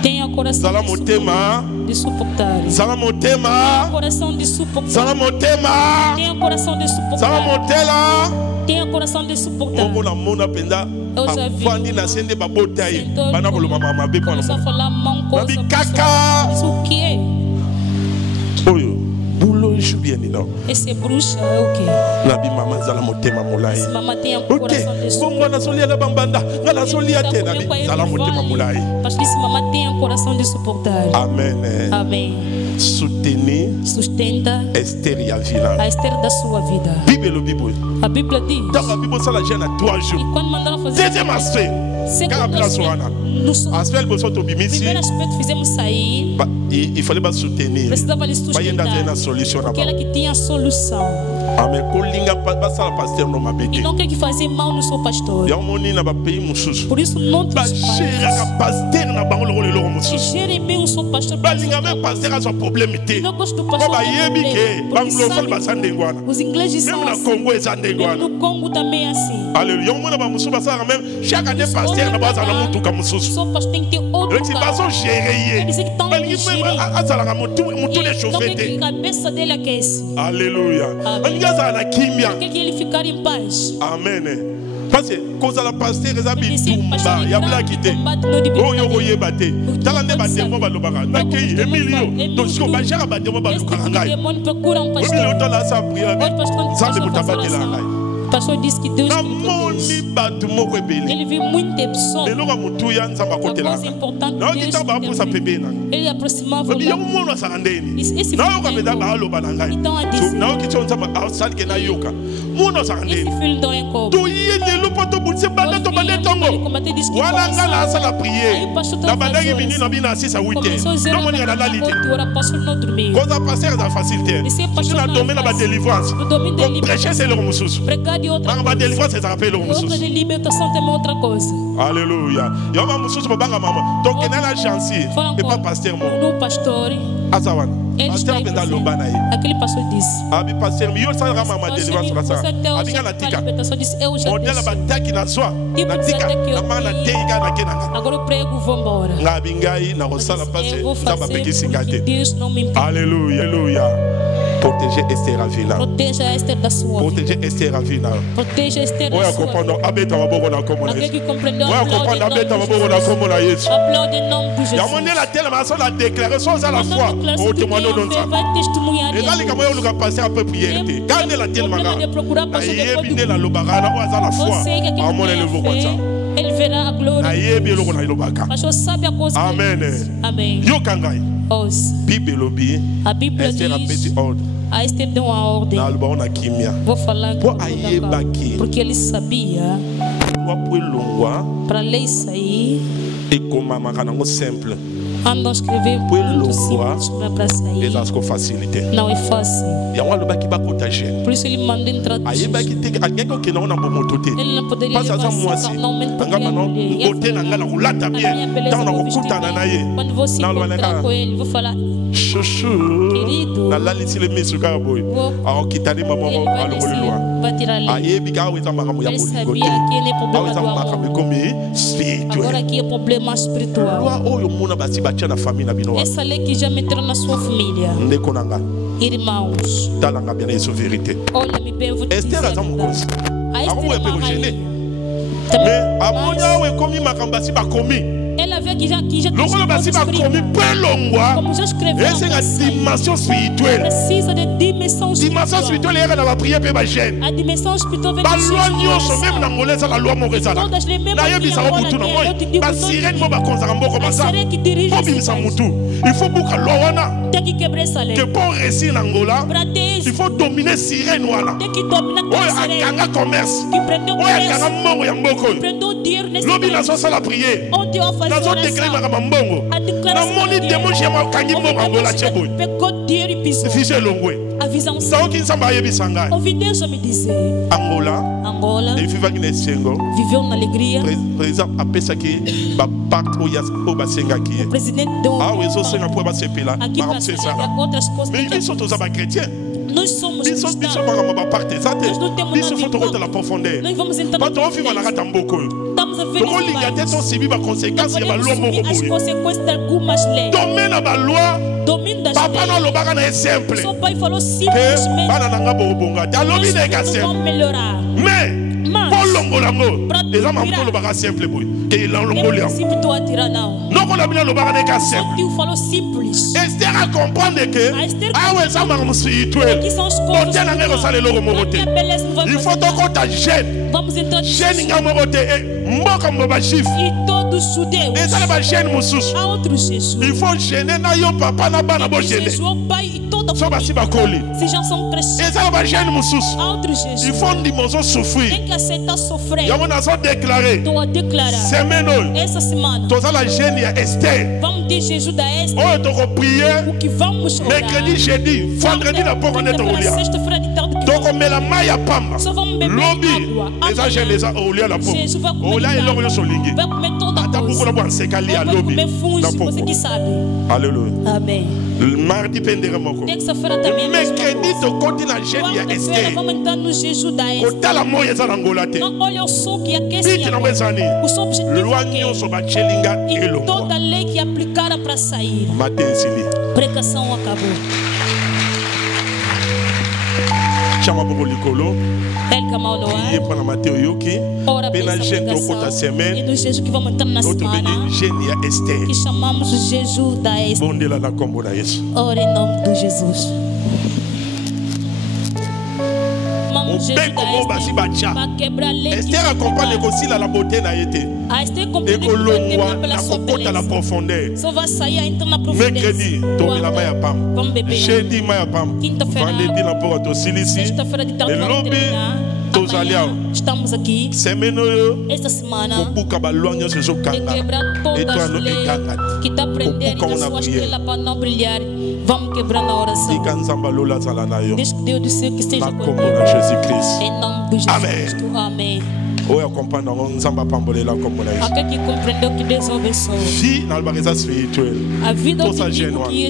Tenha coração Zala motema. de suportar. Zala motema. Coração de suportar. Zala motema. Tenha coração de Zala suportar. motela. Tenha coração de suportar. Omo na mona penda. Eu já vi. Afandi na sende babotai. Sentou Bana bolo mama be começou a falar mão coisa. Nabi kaka. Isso o que é? Oyo. Bulo jubieni no. Esse bruxa é o que? Nabi mama zala motema mulai. Se mamãe tem Ok. coração de suportar. Bongo na solia na bambanda. Ngala solia te nabi zala motema mulai. Parce que se mamãe tem coração de suportar. Amen. Amém. Soutenir Sustenta Esther e a vida. a Esther da sua vida. Bible Bible. A Bíblia diz. Dans la Bible ça la gêne à 3 E jours. quando mandaram fazer Deuxième aspect. Quand la place wana. Aspect le besoin to bimisi. primeiro aspecto fizemos sair, Il fallait pas soutenir. precisava lhe Pas y sustentar, une solution là-bas. aquela que tinha solução. Amen. Kolinga pas ça la pasteur no E mabeke. não quer que fazer mal no seu pastor. Ya moni na ba pays mususu. Por isso, não Ba gera ka pasteur na bango le lo que mususu. gerem bem o seu pastor. Ba linga même pasteur a son problème té. Não gosto do Ko pastor. ba tem yebi problema, ke porque banglo fol sabe, ba sandengwana. os ingleses Même são na assim. Congo Mesmo sandengwana. no Congo também é assim. Alléluia. Yo mona ba mususu ba ça même chaque année pasteur na ba za na mutu ka O mususu. seu pastor tem que ter outro Eles carro. vão gérer. Eles é que estão Mas ninguém azala mutu E de não quer que chauffeur. a cabeça dele aquece. Alléluia. Amen. Ninguém azala na kimia. Quer que ele ficar em paz. Amen. Parce que cause la pasteur les Ele habits se tumba ya blakité. Oh yo go yebate. Tala ne bate mo ba lobaka. Na kei Emilio. Donc ce qu'on va gérer bate mo ba Esse tipo de lobaka. demônio procura um pastor. Emilio tala sa prière. Hoje, pastor, Zambe pastor faz mutabate la oração. ngai. O pastor disse que Deus Na que lhe protege. moni batu moko ebele. Ele viu muita pessoa. Lelo ka mutu ya nzamba A kotela. coisa importante Na Deus kita ba que pusa deu. pembena. Ele aproximava Obi yo mono sarandeni. Esse Na yo ka filho beda ba loba na ngai. Então a So dizer, na yo kitso nzamba asali ke na yoka. Mono sarandeni. esse filho não é como. To yele lo poto bulse banda to bande tongo. Wala ngala sa la prier. Na bandaki bini na bina 6 à 8 Começou a heures. dizer, Non moni na lalite. o pastor não dormiu. Koza passer za facilité. Esse Je pastor na não domaine ba délivrance. No domínio da Ko prêcher c'est le mususu. Pregar de outra Ba coisa. délivrance ça rappelle le Outra mususu. de libertação também é outra coisa. Alléluia. Yo ma mususu banga mama. Donc na la chance Fala et pas com pasteur mo. no pastor. Azawana. Ele está Pasteur aí benda presente. lomba na ye. Aquele pastor disse. Abi pasteur mi yo sa rama ma délivrance la sa. Você até Abi hoje nga na a tika. libertação disse, eu já On dela ba desci. taki na soi. Tipo Na de tika. até que Na eu mana vi. tenga na kenanga. Agora eu prego, vou embora. Na bingai na rosala Eu passe. vou Nzamba fazer peki porque singate. Deus não me impede. Alléluia. Alléluia. Protéger Esther Avila. Proteja a Esther da sua vida. Protéger Esther Avila. Proteja a Esther Oya da sua vida. comprendre abeta maboko na komo na Aquele Yesu. que compreendeu, Oya aplaude comprendre em nome abeta de maboko na Jesus. komo na Yesu. Aplaude em nome de Ya Jesus. moni la telle ma la déclarer sans à la Quando foi declara au que témoignage quem de a fé ça. vai testemunhar Et là les camarades nous passer un peu prière. Quand la telle maga. de procurar Na pastor depois yebi do la lobagana ou à la foi. Você que À mon aquele élevé que comme ça. tem a fé, ele verá a glória. Na yebi lo na lobaka. O pastor sabe a coisa que Amen. ele diz. Amém. Yo kangai. Ouça. Bible lobi. A Bíblia Esther a diz, petit ordre. a Esther deu uma ordem. Na alba na kimia. Vou falar Pô, com aí, o baqui. porque ele sabia Loi pour longwa para lei sair, et comme makana ngo simple. andam a escrever Pour muito longwa simples para sair. et ça facilité. Não é fácil. Ya wa loba ki ba kotager. Por isso ele mandou em tradução. Ayeba ki te ageko ke na ona bomoto te. Ele não poderia Pas levar ça moi si. carnalmente porque Anga ele é mano mulher. E a bote na ngala kulata a minha bien. beleza Dans na vou vestir kokutana na ye. bem. Quando você Na loba encontrar na com ele, vou falar, chouchou. Querido. Na lali si le misu ka boy. Vou- A kitani mama ele ba vai lo descer, loi. vai tirar a lei. Ayebi ka weza makamu ya Ele bolingo sabia te. que ele é problema Aweza do makamu amor. komi Agora spirituel. aqui é problema espiritual. Loi oyo mona basi batia na famille na bino. Essa lei que já meteram na sua família. Ndeko nanga. Irmãos, Talanga bien eso vérité. olha-me bem, eu vou te dizer Esther a aza verdade. mokonzi. A Esther Amu é epe uma gêné. rainha. Mais Também, amonya we komi makambasi bakomi. ela vê que já Lokolo basi bakomi escrita. pe longwa. Como já escreveu, Essa é a dimension spirituelle. precisa de dimensão Dimension espiritual. spirituelle est dans la prière pe ba gêne. A dimensão espiritual vem Ba de loi nyonso coração. même na ngolesa la loi moko ezala. Todas les mêmes Na yebi sa filles, obutu na agora, moi. eu te digo, Ba não sirène te mo ba konza mboko A basa. sirene que dirige Po esse bimisa país. mutu. Il faut buka loi wana. Tem que quebrar essa lei. Que pour réussir na Angola, Para ter il faut dominer sirène wana. tem que dominar Oyo aquela sirene akanga commerce. que prendeu o Oyo akanga preço, mbongo ya mboko. prendeu o dinheiro nesse Lobi preço. nazo sala prière. Onde eu fazer Nazo déclarer oração. makamba mbongo. A Na declaração moni de démon jema kangi mbongo Angola cheboy. pegou dinheiro e pisou. Fiche longwe. A visão Sao ki nsamba yebi sangai. ouvi Deus me dizer, Angola, Angola et vivaki na esengo. viveu na alegria. Président apesaki ba pacte oyo basengaki ye. O presidente deu Awa ezosenga mpo basepela aqui para makambo celebrar esala. outras coisas. Mais biso toza bachrétien. Nós somos Biso cristãos. makambo baparte eza te. Nós não temos Biso nada fo em tokota conta. la profondeur. Nós vamos entrar Bato ofima na kata mboka oyo. estamos a ver as consequências de algumas leis. Domina a loi. Domínio das Papa não leis. lobaga é sempre. Seu pai falou simplesmente que vão melhorar. Mais Paul Longolango, les hommes ont le bagage simple que il a l'ongolian. Non qu'on a bien le bagage simple. Esther a comprendre que ah ouais ça m'a spirituel. Il faut que ta gêne. Gêne nga morote mboka mboba chiffre. Et ça va gêne mususu. Il faut gêner na yo papa na bana bo gêner. Ces gens sont crescents. Et ça va gêner mususu. Il faut une dimension souffrir. Sofrer. Déclaré. Essa semana. Toda la gêne ya Esther. Vamos ter Jesus da Esther. Oh, tu vas prier. O que vamos orar. Mercredi, jeudi, vendredi la porte est ouverte. Sexta-feira de tarde. Donc on met la maille à pamba. Só vamos beber água. Les agents les a oublié la porte. Jesus vai comer. Olha ele logo so lingi. Vai comer toda Ata buku la bwan sekali a lobby. Você que sabe. Alléluia. Amém. Mardi pendere moko. Terça-feira também. Mercredi to continue na gêne ya Esther. Vamos entrar no Jesus da Esther. Kota la moye za ngolate. Não olha o sol que aquece. O seu objetivo é e toda a lei que aplicaram para sair. Precação acabou. Chama bobo likolo. Priez para Mateu Yoki. Ora pela pregação. E no Jesus que vamos entrar na semana. Que chamamos o Jesus da Esther. Ora em nome de Jesus. Esther acompanhe la beauté na été. Et que la profondeur. Só vai sair entrando na profundeza. Mercredi, tomi la maia pam. Vamos beber. Jeudi maia pam. Quinta-feira. Vendredi na porta silisi. Sexta-feira de tarde. Estamos aqui. Esta semana. De quebrar todas as leis que está prendendo na sua estrela para não brilhar. Vamos quebrar na oração. Deus que Deus do céu que esteja com nós. Em nome de Jesus Cristo. Amém. Aquele que compreendeu que Deus abençoe. A vida do que